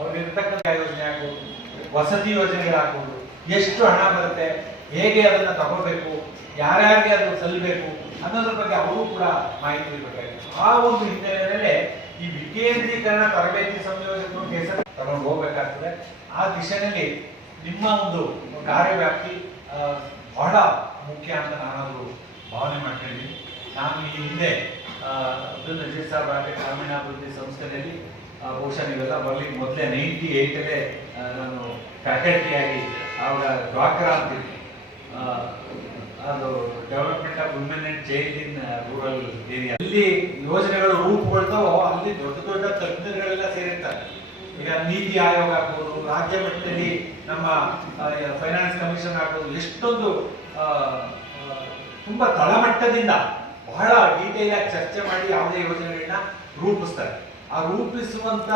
ಅವ್ರಿಗಿರ್ತಕ್ಕಂಥ ಯೋಜನೆ ಆಗ್ಬೋದು, ವಸತಿ ಯೋಜನೆಗಳಾಗ್ಬೋದು, ಎಷ್ಟು ಹಣ ಬರುತ್ತೆ, ಹೇಗೆ ಅದನ್ನ ತಗೋಬೇಕು, ಯಾರ್ಯಾರಿಗೆ ಅದು ಸಲ್ಲಬೇಕು ಅನ್ನೋದ್ರ ಬಗ್ಗೆ ಅವರು ಕೂಡ ಮಾಹಿತಿ ಇರಬೇಕಾಗಿದೆ. ಆ ಒಂದು ಹಿನ್ನೆಲೆಯಲ್ಲಿ ಈ ವಿಕೇಂದ್ರೀಕರಣ ತರಬೇತಿ ಸಂಯೋಜಕರು ಹೆಸರು ತಗೊಂಡು ಹೋಗ್ಬೇಕಾಗ್ತದೆ. ಆ ದಿಶೆಯಲ್ಲಿ ನಿಮ್ಮ ಒಂದು ಕಾರ್ಯವ್ಯಾಪ್ತಿ ಬಹಳ ಮುಖ್ಯ ಅಂತ ನಾನಾದರೂ ಭಾವನೆ ಮಾಡ್ಕೊಂಡಿದ್ದೀನಿ. ನಾನು ಈ ಹಿಂದೆ ಅಬ್ದುಲ್ ನಜೀರ್ ಸಾಹೇಬ್ ಹಾಗೆ ಗ್ರಾಮೀಣಾಭಿವೃದ್ಧಿ ಸಂಸ್ಥೆಯಲ್ಲಿ ಬಹುಶಃ ನೀವೆಲ್ಲ ಬರ್ಲಿಕ್ಕೆ ಮೊದಲೇ 98 ನಾನು ಫ್ಯಾಕಲ್ಟಿಯಾಗಿ ಆವಾಗ ಡ್ವಾಕ್ರಾ ಅಂತಿದ್ದೆ, ಅದು development of women and child in rural area. ಇಲ್ಲಿ ಯೋಜನೆಗಳು ರೂಪುಗೊಳ್ತಾವೋ ಅಲ್ಲಿ ದೊಡ್ಡ ದೊಡ್ಡ ತಜ್ಞರುಗಳೆಲ್ಲ ಸೇರಿರ್ತಾರೆ. ಈಗ ನೀತಿ ಆಯೋಗ ಆಗ್ಬೋದು, ರಾಜ್ಯ ಮಟ್ಟದಲ್ಲಿ ನಮ್ಮ ಫೈನಾನ್ಸ್ ಕಮಿಷನ್ ಆಗ್ಬೋದು, ಎಷ್ಟೊಂದು ತುಂಬಾ ತಳಮಟ್ಟದಿಂದ ಬಹಳ ಡೀಟೇಲ್ ಆಗಿ ಚರ್ಚೆ ಮಾಡಿ ಯಾವುದೇ ಯೋಜನೆಗಳನ್ನ ರೂಪಿಸ್ತಾರೆ. ಆ ರೂಪಿಸುವಂತ